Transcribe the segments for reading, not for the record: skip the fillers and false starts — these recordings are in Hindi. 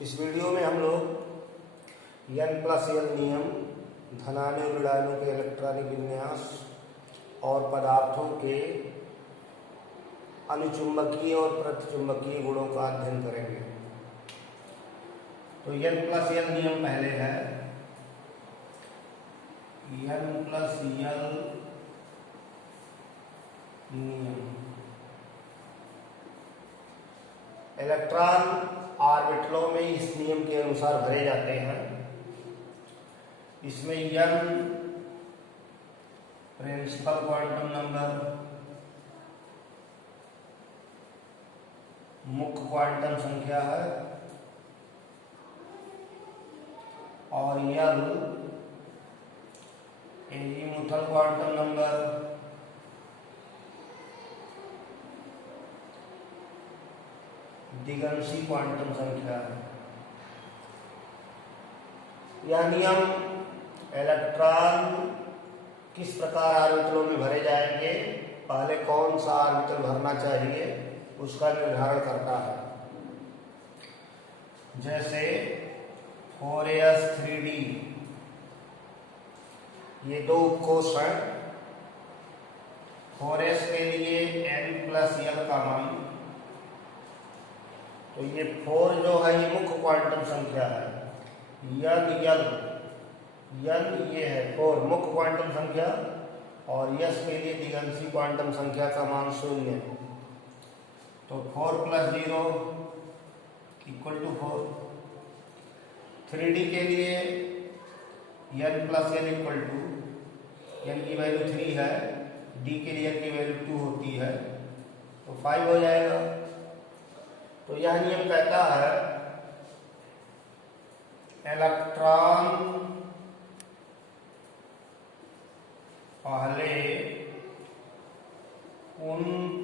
इस वीडियो में हम लोग n+n नियम, धनानु ऋणानु के इलेक्ट्रॉनिक विन्यास और पदार्थों के अनुचुंबकीय और प्रतिचुंबकीय गुणों का अध्ययन करेंगे। तो n+n नियम पहले है। n+l नियम, इलेक्ट्रॉन ऑर्बिटलों में इस नियम के अनुसार भरे जाते हैं। इसमें n प्रिंसिपल क्वांटम नंबर, मुख्य क्वांटम संख्या है, और l एजीमुथल क्वांटम नंबर, दिगंशी क्वांटम संख्या है। यह नियम इलेक्ट्रॉन किस प्रकार ऑर्बिटलों में भरे जाएंगे, पहले कौन सा ऑर्बिटल भरना चाहिए, उसका निर्धारण करता है। जैसे 4s 3d, ये दो उपकोष हैं। 4s के लिए n+l का मान, तो ये 4 जो है ये मुख्य क्वांटम संख्या है। n ये है 4 मुख्य क्वांटम संख्या, और s के लिए दिगंशी क्वांटम संख्या का मान 0। तो 4 + 0 = 4। 3d के लिए n+n n की वैल्यू 3 है, d के लिए n की वैल्यू 2 होती है, तो 5 हो जाएगा। तो यह नियम कहता है इलेक्ट्रॉन पहले उन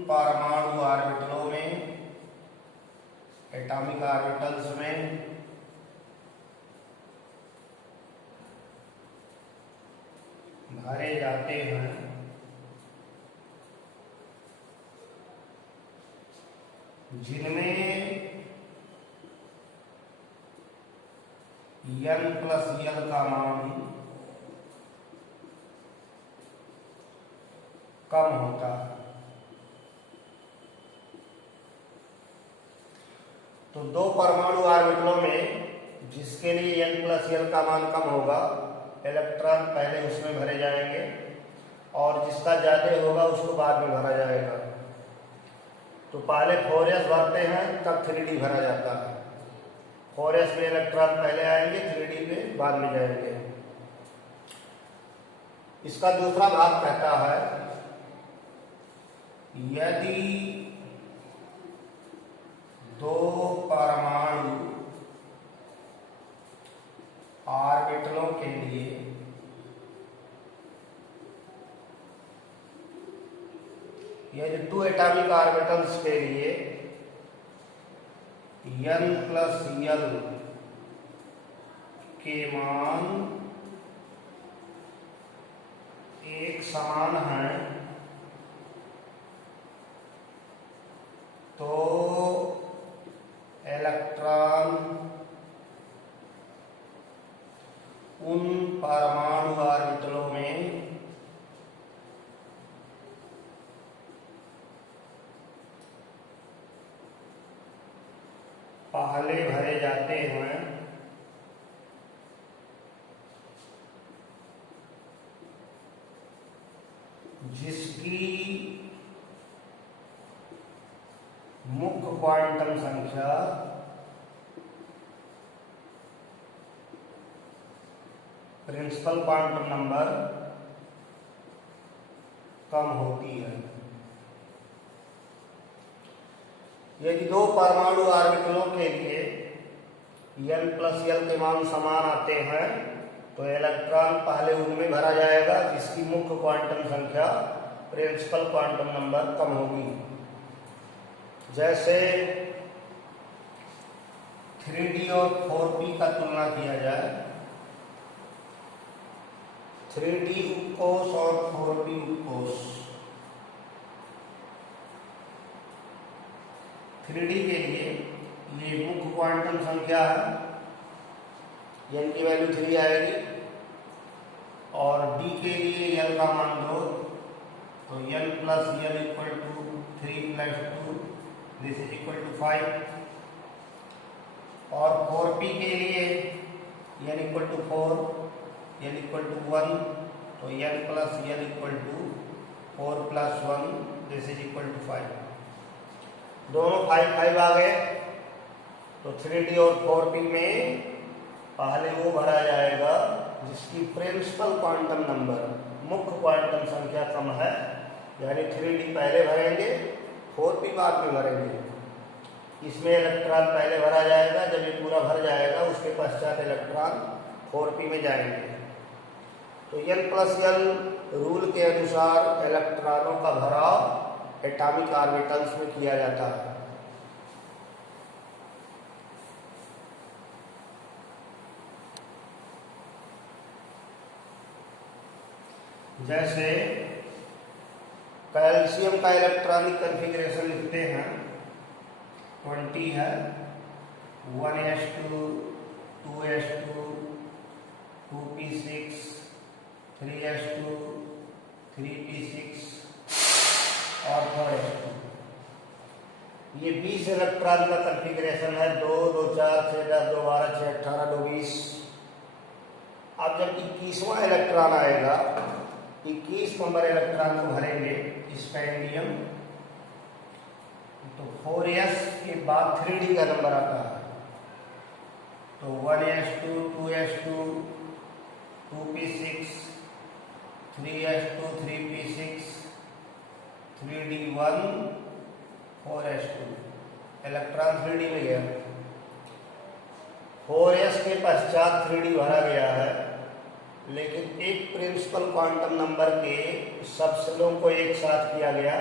परमाणु ऑर्बिटलों में, एटॉमिक ऑर्बिटल्स में भरे जाते हैं जिनमें n+l का मान कम होता है। तो दो परमाणु ऑर्बिटलों में जिसके लिए n+l का मान कम होगा, इलेक्ट्रॉन पहले उसमें भरे जाएंगे, और जिसका ज्यादा होगा उसको बाद में भरा जाएगा। तो पहले 4s भरते हैं, तब 3d भरा जाता है। 4s में इलेक्ट्रॉन पहले आएंगे, 3d में बाद में जाएंगे। इसका दूसरा भाग कहता है यदि दो परमाणु ऑर्बिटलों के लिए यदि 2 एटॉमिक ऑर्बिटल्स के लिए n+l के मान एक समान हैं, तो इलेक्ट्रॉन उन परमाणु ऑर्बिटलों में पहले भरे जाते हैं जिसकी मुख्य क्वांटम संख्या प्रिंसिपल क्वांटम नंबर कम होती है। यदि दो परमाणु ऑर्बिटलों के लिए n+l के मान समान आते हैं, तो इलेक्ट्रॉन पहले उनमें भरा जाएगा जिसकी मुख्य क्वांटम संख्या प्रिंसिपल क्वांटम नंबर कम होगी। जैसे 3d और 4p का तुलना किया जाए, 3d उपकोष और 4p उपकोष। 3D के लिए ये मुख्य क्वांटम संख्या है, n की वैल्यू 3 आएगी, और d के लिए l का मान 2, तो n plus l equal to 3 plus 2, this is equal to 5, और 4p के लिए n equal to 4, l equal to 1, तो n plus l equal to 4 plus 1, this is equal to 5। दोनों 5 5 आ गए, तो 3d और 4p में पहले वो भरा जाएगा जिसकी प्रिंसिपल क्वांटम नंबर, मुख्य क्वांटम संख्या कम है, यानी 3d पहले भरेंगे, 4p बाद में भरेंगे। इसमें इलेक्ट्रॉन पहले भरा जाएगा, जब ये पूरा भर जाएगा उसके पश्चात इलेक्ट्रॉन 4p में जाएंगे। तो n प्लस l रूल के अनुसार इलेक्ट्रॉनों का भराव एटॉमिक ऑर्बिटल्स में किया जाता है। जैसे कैल्शियम का इलेक्ट्रॉनिक कॉन्फ़िगरेशन लिखते हैं, 20 है, 1s2, 2s2, 2p6, 3s2, 3p6 और 4s2। ये 20 इलेक्ट्रॉन का कॉन्फ़िगरेशन है, 2, 2, 4, 6, 10, 2, 12, 6, 18, 2, 20। अब जब 21वां इलेक्ट्रॉन आएगा, 21 नंबर इलेक्ट्रॉन को भरेंगे स्कैंडियम, तो 4s के बाद 3d का नंबर आता है, तो 1s2, 2s2, 2p6, 3s2, 3p6, 3d1, 4s2, electron 3d में गया। 4s के पश्चात 3d भरा गया है, लेकिन एक प्रिंसिपल क्वांटम नंबर के सब सेलों को एक साथ किया गया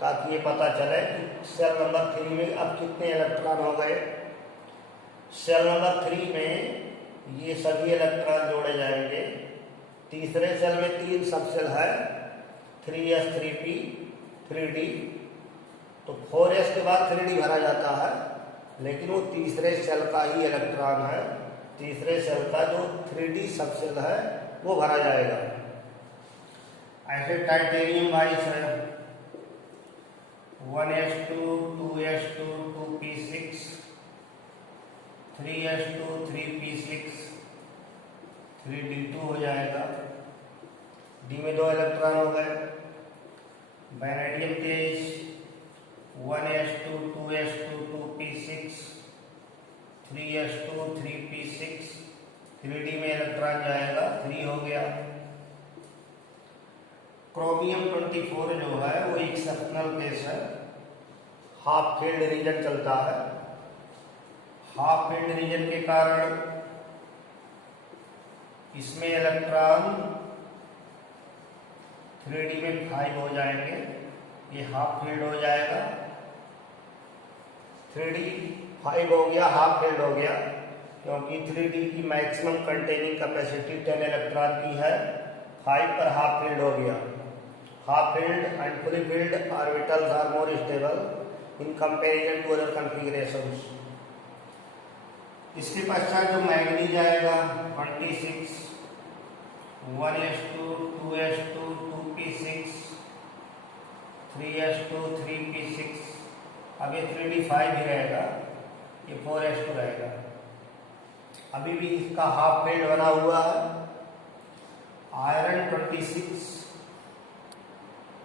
ताकि ये पता चले कि सेल नंबर 3 में अब कितने इलेक्ट्रॉन हो गए। सेल नंबर 3 में ये सभी इलेक्ट्रॉन जोड़े जाएंगे। तीसरे सेल में 3 सब सेल है, 3s, 3p, 3d, तो 4s के बाद 3d भरा जाता है, लेकिन वो तीसरे सेल का ही इलेक्ट्रॉन है। तीसरे सेल का जो 3d सब सेल है वो भरा जाएगा। ऐसे टाइटेनियम 22 है, 1s2, 2s2, 2p6, 3s2, 3p6, 3d2 हो जाएगा। d में 2 इलेक्ट्रॉन हो गए। Vanadium 23, 1s2, 2s2, 2p6, 3s2, 3p6, 3d में इलेक्ट्रॉन जाएगा, 3 हो गया। क्रोमियम 24 जो है वो एक्सेप्शनल केस है, हाफ फील्ड रीजन चलता है। हाफ फील्ड रीजन के कारण इसमें इलेक्ट्रॉन 3d में 5 हो जाएंगे, ये हाफ फील्ड हो जाएगा। 3d 5 हो गया, हाफ फील्ड हो गया, क्योंकि 3d की मैक्सिमम कंटेनिंग कैपेसिटी 10 इलेक्ट्रॉन की है, 5 पर हाफ फील्ड हो गया। Half filled and fully filled orbitals are more stable in comparison to other configurations. इसके पश्चात जो मैग्नीज आएगा 26, 1s2, 2s2, 2p6, 3s2, 3p6, अब ये 3d 5 ही रहेगा, ये 4s2 रहेगा। अभी भी इसका हाफ फील्ड बना हुआ है। आयरन 26,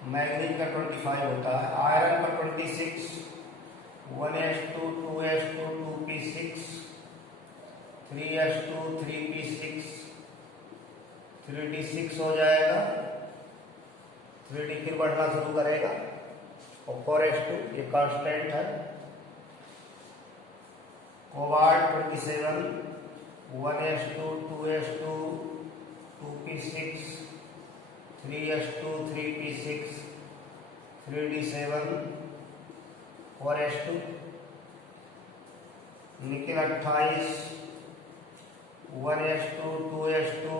मैग्नीज का 25 होता है। आयरन का 26, 1s2, 2s2, 2p6, 3s2, 3p6, 3d6 हो जाएगा। 3d फिर बढ़ना शुरू करेगा, और 4s2 ये कांस्टेंट है। Cobalt 27, 1s2, 2s2, 2p6, 3s2, 3p6, 3d7, 4s2। Nickel 28, 1s2, 2s2,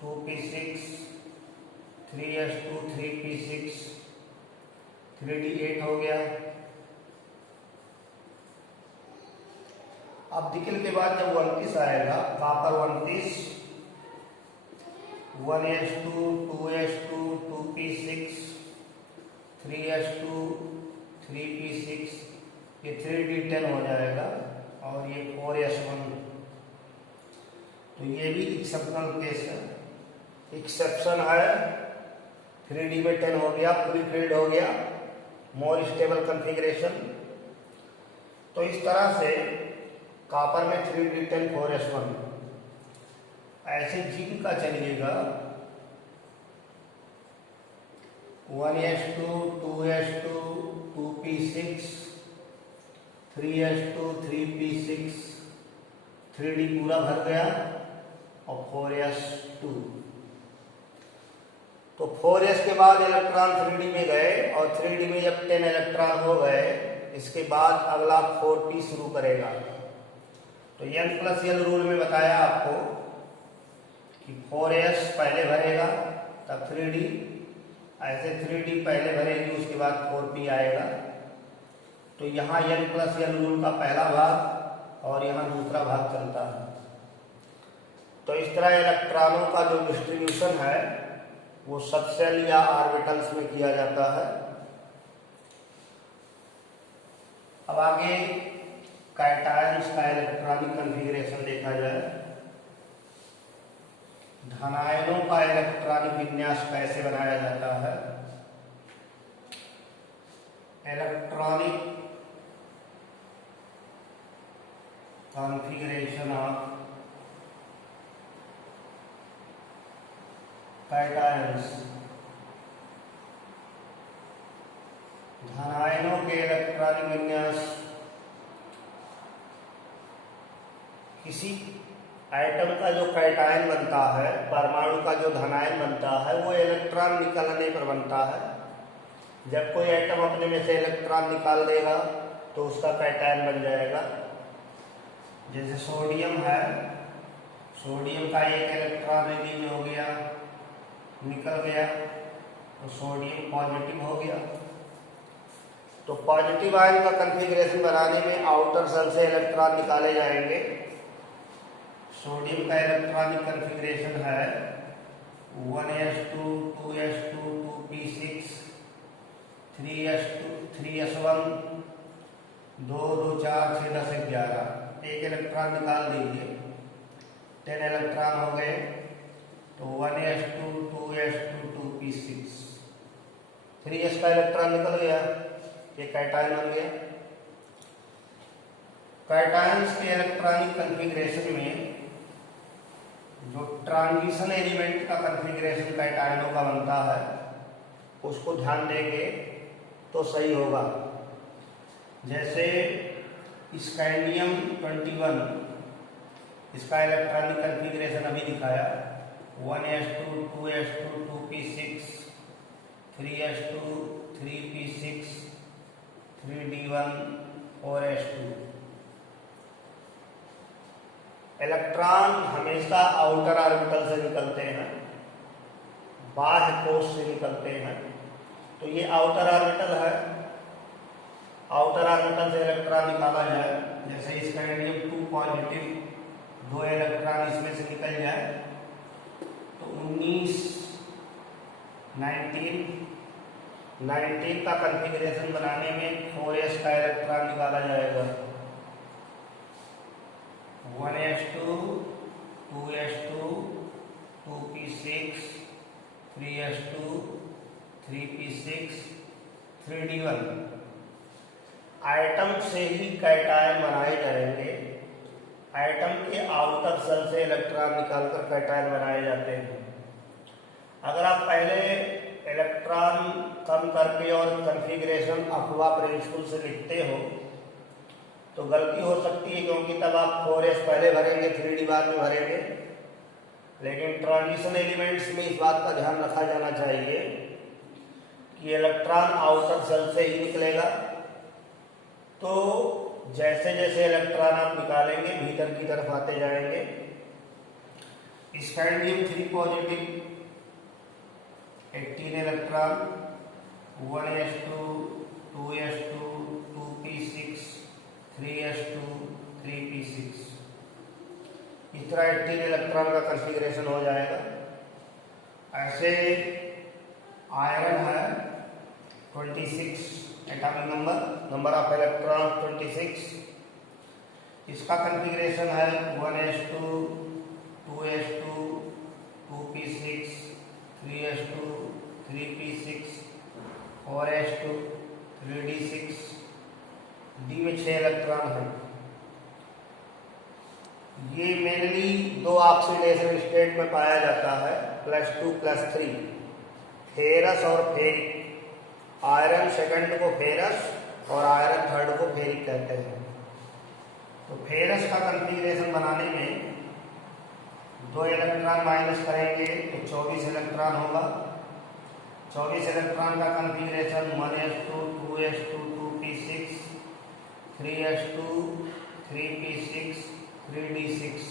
2p6, 3s2, 3p6, 3d8 हो गया। अब निकल के बाद जब 29 आएगा, copper 29, 1s2, 2s2, 2p6, 3s2, 3p6, ये 3d10 हो जाएगा और ये 4s1। तो ये भी एक्सेप्शनल केस है, एक्सेप्शन है। 3d में 10 हो गया, फुल फिल्ड हो गया, मोर स्टेबल कॉन्फ़िगरेशन। तो इस तरह से कॉपर में 3d10 4s1। ऐसे जिंक का चलिएगा 1s2, 2s2, 2p6, 3s2, 3p6, 3d पूरा भर गया और 4s2। तो 4s के बाद इलेक्ट्रॉन 3d में गए और 3d में जब 10 इलेक्ट्रॉन हो गए, इसके बाद अगला 4p शुरू करेगा। तो n+l रूल में बताया आपको कि 4s पहले भरेगा तब 3d, ऐसे 3d पहले भरेगी उसके बाद 4p आएगा। तो यहाँ n+l रूल का पहला भाग और यहाँ दूसरा भाग चलता है। तो इस तरह इलेक्ट्रॉनों का जो डिस्ट्रीब्यूशन है वो सबसेल या ऑर्बिटल्स में किया जाता है। अब आगे कैटायंस का इलेक्ट्रॉनिक कॉन्फ़िगरेशन देखा जाए। धनायनों का इलेक्ट्रॉनिक विन्यास कैसे बनाया जाता है। Electronic configuration of cations. धनायनों के इलेक्ट्रॉनिक विन्यास किसी एटम का जो कैटायन बनता है, परमाणु का जो धनायन बनता है, वो इलेक्ट्रॉन निकालने पर बनता है। जब कोई एटम अपने में से इलेक्ट्रॉन निकाल देगा तो उसका कैटायन बन जाएगा। जैसे सोडियम है, सोडियम का एक इलेक्ट्रॉन रिलीज हो गया, निकल गया, तो सोडियम पॉजिटिव हो गया। तो पॉजिटिव आयन का कॉन्फ़िगरेशन बनाने में आउटर शेल से इलेक्ट्रॉन निकाले जाएंगे। सोडियम का इलेक्ट्रॉनिक कॉन्फ़िगरेशन है 1s2, 2s2, 2p6, 3s2, 3s1, 2, 2, 4, 6, 10, 11। एक इलेक्ट्रॉन निकाल दीजिए, 10 इलेक्ट्रॉन हो गए। तो 1s2, 2s2, 2p6, 3s का इलेक्ट्रॉन निकल गया, एक कैटायन बन गया। कैटायंस के इलेक्ट्रॉनिक कॉन्फ़िगरेशन में जो ट्रांजिशन एलिमेंट का कॉन्फ़िगरेशन कैटायनों का बनता है उसको ध्यान देंगे तो सही होगा। जैसे स्कैंडियम 21, इसका इलेक्ट्रॉनिक कॉन्फ़िगरेशन अभी दिखाया 1s2, 2s2, 2p6, 3s2, 3p6, 3d1, 4s2। Electron हमेशा आउटर ऑर्बिटल से निकलते हैं, बाह्य कोश से निकलते हैं। तो ये आउटर ऑर्बिटल है, आउटर ऑर्बिटल से इलेक्ट्रॉन निकाला जाए। जैसे स्कैंडियम 2 पॉजिटिव, 2 इलेक्ट्रॉन इसमें से निकल जाए तो 19 का कॉन्फ़िगरेशन बनाने में 4s का इलेक्ट्रॉन निकाला जाएगा। 1s2, 2s2, 2p6, 3s2, 3p6, 3d1। Item से ही कैटायन बनाए जाएंगे। आइटम के आउटर शेल से इलेक्ट्रॉन निकालकर कैटायन बनाए जाते हैं। अगर आप पहले इलेक्ट्रॉन कम करके और कॉन्फ़िगरेशन अफवा प्रिंसिपल से लिखते हो तो गलती हो सकती है, क्योंकि तब आप 4s पहले भरेंगे, 3d बाद में भरेंगे। लेकिन ट्रांजिशन एलिमेंट्स में इस बात का ध्यान रखा जाना चाहिए कि इलेक्ट्रॉन आउटर शेल से ही निकलेगा। तो जैसे जैसे इलेक्ट्रॉन आप निकालेंगे भीतर की तरफ आते जाएंगे। Scandium 3 positive, 18 electron, 1s2, 2s2, 2p6, 3s2, 3p6। इस तरह 18 इलेक्ट्रॉन का कॉन्फ़िगरेशन हो जाएगा। ऐसे आयरन है 26 एटॉमिक नंबर ऑफ इलेक्ट्रॉन 26। इसका कॉन्फ़िगरेशन है 1s2 2s2 2p6 3s2 3p6 4s2 3d6। D में 6 इलेक्ट्रॉन है। ये मेनली दो ऑक्सीडेशन स्टेट में पाया जाता है, +2 +3, फेरस और फेरिक। आयरन सेकंड को फेरस और आयरन थर्ड को फेरिक कहते हैं। तो फेरस का कॉन्फ़िगरेशन बनाने में 2 इलेक्ट्रॉन माइनस करेंगे तो 24 इलेक्ट्रॉन होगा। 24 इलेक्ट्रॉन का configuration 1s2 2s2 2p6 3s2 3p6 3d6।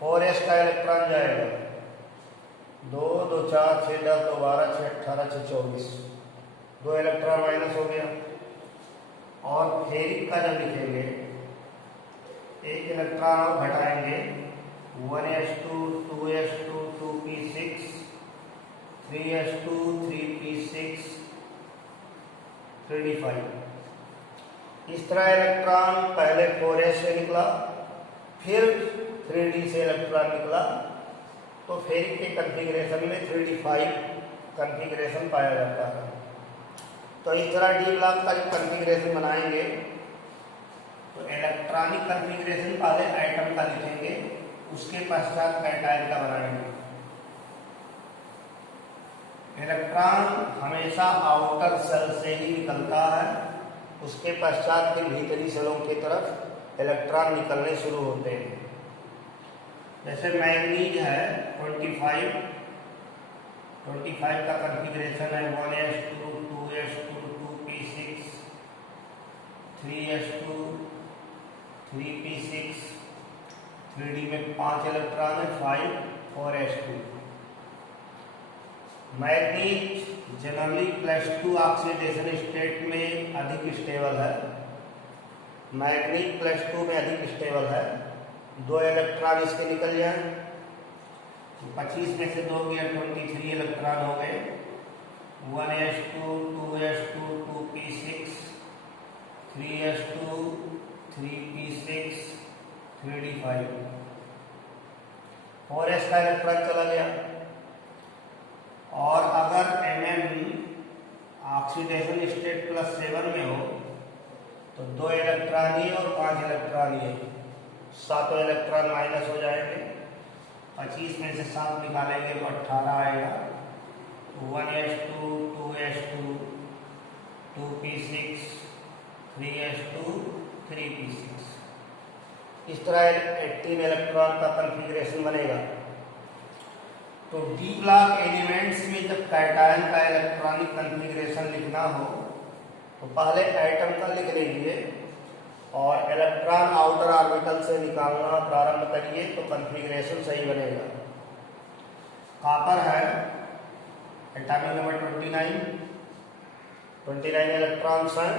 4s का इलेक्ट्रॉन जाएगा 2 2 4 6 10 2 12 6 18 6 24। 2 इलेक्ट्रॉन माइनस हो गया। और फेरिक का जब लिखेंगे 1 इलेक्ट्रॉन और घटाएंगे 1s2 2s2 2p6 3s2 3p6 3d5। इस तरह इलेक्ट्रॉन पहले 4s से निकला, फिर 3d से इलेक्ट्रॉन निकला, तो फेरिक के कॉन्फ़िगरेशन में 3d5 कॉन्फ़िगरेशन पाया जाता है। तो इस तरह डी ब्लॉक का जब कॉन्फ़िगरेशन बनाएंगे तो इलेक्ट्रॉनिक कॉन्फ़िगरेशन पहले एटम का लिखेंगे, उसके पश्चात कैटायन का बनाएंगे। इलेक्ट्रॉन हमेशा आउटर सेल से ही निकलता है, उसके पश्चात फिर भीतरी सेलों की तरफ इलेक्ट्रॉन निकलने शुरू होते हैं। जैसे मैग्नीज है 25 का कॉन्फ़िगरेशन है 1s2 2s2 2p6 3s2 3p6 3d में 5 इलेक्ट्रॉन है 5 4s2। Manganese generally +2 oxidation state में अधिक स्टेबल है। मैग्नीज +2 में अधिक स्टेबल है। 2 इलेक्ट्रॉन इसके निकल जाए तो 25 में से 2 गया 23 इलेक्ट्रॉन हो गए। 1s2 2s2 2p6 3s2 3p6 3d5। 4s का इलेक्ट्रॉन चला गया। और अगर Mn ऑक्सीडेशन स्टेट +7 में हो तो 2 इलेक्ट्रॉन ही और 5 इलेक्ट्रॉन ही, 7 इलेक्ट्रॉन माइनस हो जाएंगे। 25 में से 7 निकालेंगे तो 18 आएगा। 1s2 2s2 2p6 3s2 3p6। इस तरह 18 इलेक्ट्रॉन का कॉन्फ़िगरेशन बनेगा। तो डी ब्लॉक एलिमेंट्स में जब कैटायन का इलेक्ट्रॉनिक कॉन्फ़िगरेशन लिखना हो तो पहले एटम का लिख लीजिए और इलेक्ट्रॉन आउटर ऑर्बिटल से निकालना प्रारंभ करिए तो कॉन्फ़िगरेशन सही बनेगा। कॉपर है एटॉमिक नंबर 29 इलेक्ट्रॉन्स हैं।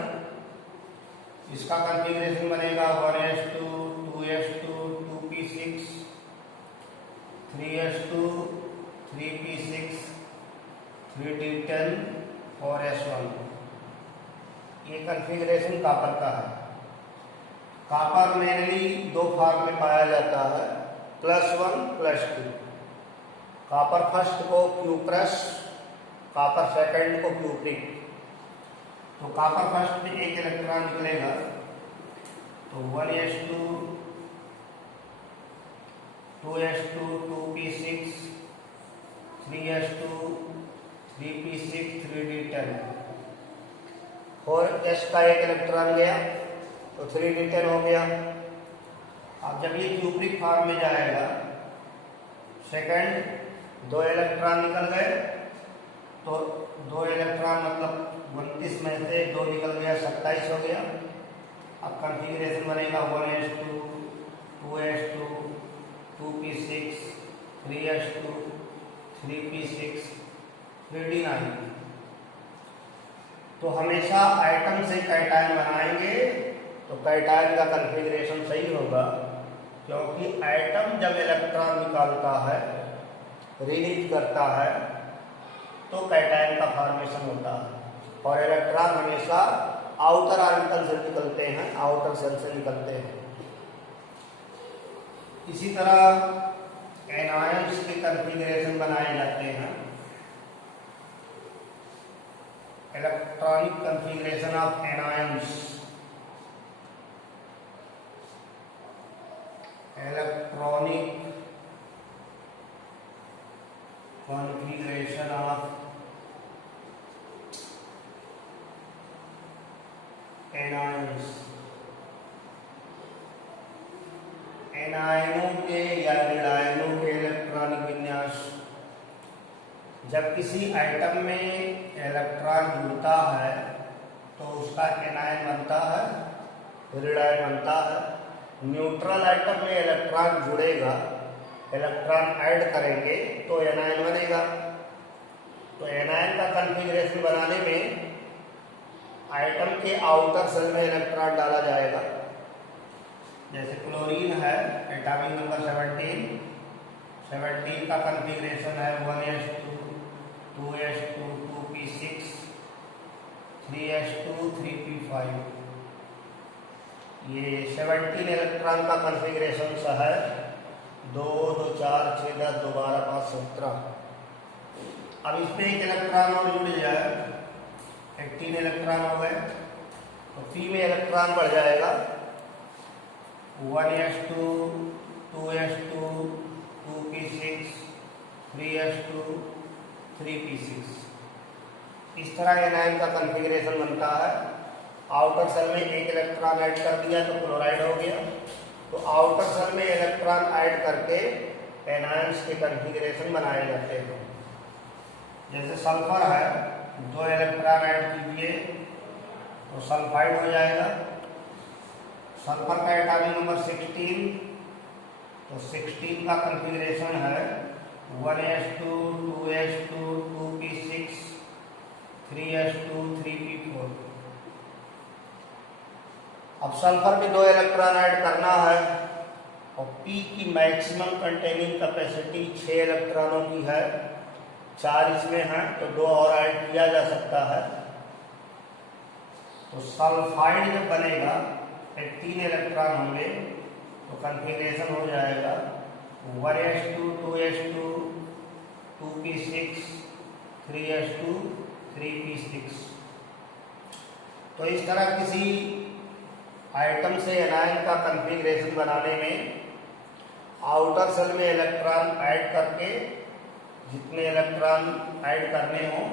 इसका कॉन्फ़िगरेशन बनेगा 1s2 2s2 2p6 3s2 3p6 3d10 4s1। ये कॉन्फ़िगरेशन कॉपर का है। कॉपर मेनली 2 फॉर्म में पाया जाता है, +1 +2। कॉपर फर्स्ट को क्यूप्रस, कॉपर सेकंड को क्यूप्रिक। तो कॉपर फर्स्ट में 1 इलेक्ट्रॉन निकलेगा तो 1s2 2s2 2p6 3s2 3p6 3d10। 4s का 1 इलेक्ट्रॉन गया तो 3d10 हो गया। अब जब ये क्यूप्रिक फॉर्म में जाएगा, सेकंड 2 इलेक्ट्रॉन निकल गए तो 2 इलेक्ट्रॉन मतलब 29 में से 2 निकल गया 27 हो गया। अब कॉन्फ़िगरेशन बनेगा 1s2 2s2 2p6 3s2 3p6 3d9। तो हमेशा एटम से कैटायन बनाएंगे तो कैटायन का कॉन्फ़िगरेशन सही होगा, क्योंकि एटम जब इलेक्ट्रॉन निकालता है, रिलीज करता है, तो कैटायन का फॉर्मेशन होता है। और इलेक्ट्रॉन हमेशा आउटर ऑर्बिटल से निकलते हैं, आउटर सेल से निकलते हैं। इसी तरह एनायंस के कॉन्फ़िगरेशन बनाए जाते हैं। Electronic configuration of anions, electronic configuration of anions. एनायनों के या ऋणायनों के इलेक्ट्रॉनिक विन्यास। जब किसी एटम में इलेक्ट्रॉन जुड़ता है तो उसका एनायन बनता है, ऋणायन बनता है। न्यूट्रल एटम में इलेक्ट्रॉन जुड़ेगा, इलेक्ट्रॉन ऐड करेंगे तो एनायन बनेगा। तो एनायन का कॉन्फ़िगरेशन बनाने में एटम के आउटर सेल में इलेक्ट्रॉन डाला जाएगा। जैसे क्लोरीन है, एटॉमिक नंबर 17 का कॉन्फ़िगरेशन है 1s2 2s2 2p6 3s2 3p5। ये 17 इलेक्ट्रॉन का कॉन्फ़िगरेशन है। 2 2 4 6 10 2 12 5 17। अब इसमें एक इलेक्ट्रॉन और जुड़ जाए, 18 इलेक्ट्रॉन हो गए, तो पी में इलेक्ट्रॉन बढ़ जाएगा 1s2 2s2 2p6 3s2 3p6। इस तरह एनायन का कॉन्फ़िगरेशन बनता है। आउटर सेल में एक इलेक्ट्रॉन ऐड कर दिया तो क्लोराइड हो गया। तो आउटर सेल में इलेक्ट्रॉन ऐड करके एनायंस के कॉन्फ़िगरेशन बनाए जाते हैं। जैसे सल्फर है, 2 इलेक्ट्रॉन ऐड कीजिए तो सल्फाइड हो जाएगा। सल्फर का एटॉमिक नंबर 16, तो 16 का कॉन्फ़िगरेशन है 1s2 2s2 2p6 3s2 3p4। अब सल्फर में 2 इलेक्ट्रॉन ऐड करना है और P की मैक्सिमम कंटेनिंग कैपेसिटी 6 इलेक्ट्रॉनों की है, 4 इसमें हैं तो 2 और ऐड किया जा सकता है। तो सल्फाइड जब बनेगा 3 इलेक्ट्रॉन होंगे तो कॉन्फ़िगरेशन हो जाएगा 1s2 2s2 2p6 3s2 3p6। तो इस तरह किसी आइटम से एनायन का कॉन्फ़िगरेशन बनाने में आउटर सेल में इलेक्ट्रॉन ऐड करके जितने इलेक्ट्रॉन ऐड करने हो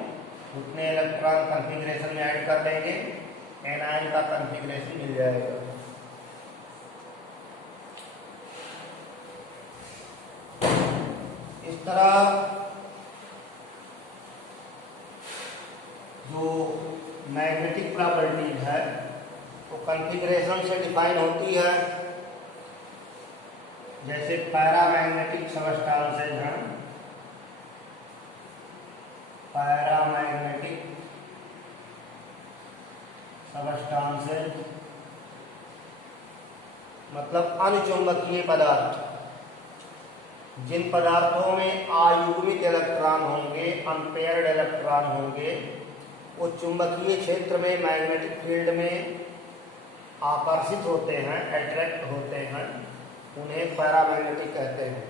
उतने इलेक्ट्रॉन कॉन्फ़िगरेशन में ऐड कर देंगे, एनायन का कॉन्फ़िगरेशन मिल जाएगा। इस तरह जो मैग्नेटिक प्रॉपर्टीज है वो कॉन्फ़िगरेशन से डिफाइन होती है। जैसे पैरामैग्नेटिक सबस्टांसेज हैं, पैरामैग्नेटिक सबस्टांसेज मतलब अनुचुंबकीय पदार्थ। जिन पदार्थों में आयुग्मिक इलेक्ट्रॉन होंगे, अनपेयर्ड इलेक्ट्रॉन होंगे, वो चुंबकीय क्षेत्र में मैग्नेटिक फील्ड में आकर्षित होते हैं, अट्रैक्ट होते हैं, उन्हें पैरामैग्नेटिक कहते हैं।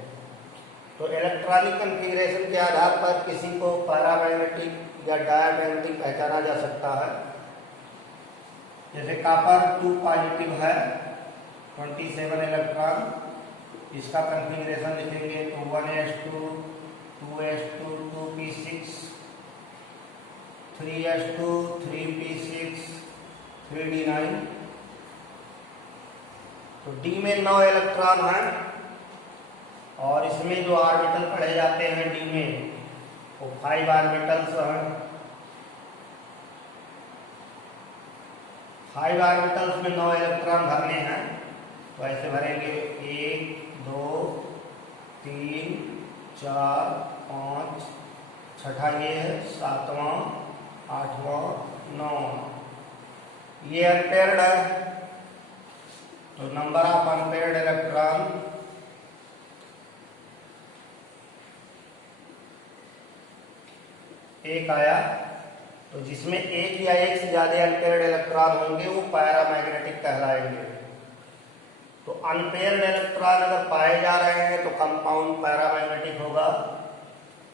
तो इलेक्ट्रॉनिक कॉन्फ़िगरेशन के आधार पर किसी को पैरामैग्नेटिक या डायमैग्नेटिक पहचाना जा सकता है। जैसे कॉपर 2 पॉजिटिव है, 27 इलेक्ट्रॉन, इसका कॉन्फ़िगरेशन लिखेंगे तो 1s2 2s2 2p6 3s2 3p6 3d9। तो डी में 9 इलेक्ट्रॉन हैं और इसमें जो ऑर्बिटल पढ़े जाते हैं डी में वो 5 ऑर्बिटल्स हैं। 5 ऑर्बिटल्स में 9 इलेक्ट्रॉन भरने हैं, तो ऐसे भरेंगे 1 2 3 4 5, छठा ये है, 7वां 8वां 9वां। ये अनपेयर्ड है तो नंबर ऑफ अनपेयर्ड इलेक्ट्रॉन एक आया, तो जिसमें एक या एक से ज्यादा अनपेयर्ड इलेक्ट्रॉन होंगे वो पैरामैग्नेटिक कहलाएंगे। तो अनपेयर्ड इलेक्ट्रॉन अगर पाए जा रहे हैं तो कंपाउंड पैरामैग्नेटिक होगा,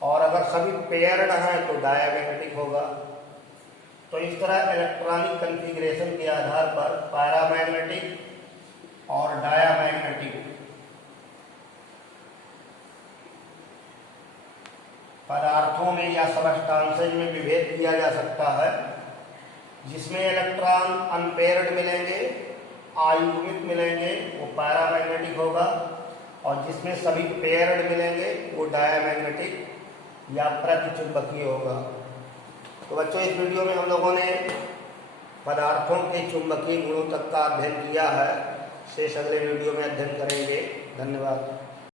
और अगर सभी पेयर्ड हैं तो डायमैग्नेटिक होगा। तो इस तरह इलेक्ट्रॉनिक कॉन्फ़िगरेशन के आधार पर पैरामैग्नेटिक और डायमैग्नेटिक पदार्थों में या सबस्टांसेज में विभेद किया जा सकता है, जिसमें इलेक्ट्रॉन अनपेयर्ड मिलेंगे, आयुग्मित मिलेंगे, वो पैरामैग्नेटिक होगा, और जिसमें सभी पेयर्ड मिलेंगे वो डायमैग्नेटिक या प्रतिचुंबकीय होगा। तो बच्चों, इस वीडियो में हम लोगों ने पदार्थों के चुंबकीय गुणों तक का अध्ययन किया है। शेष अगले वीडियो में अध्ययन करेंगे। धन्यवाद।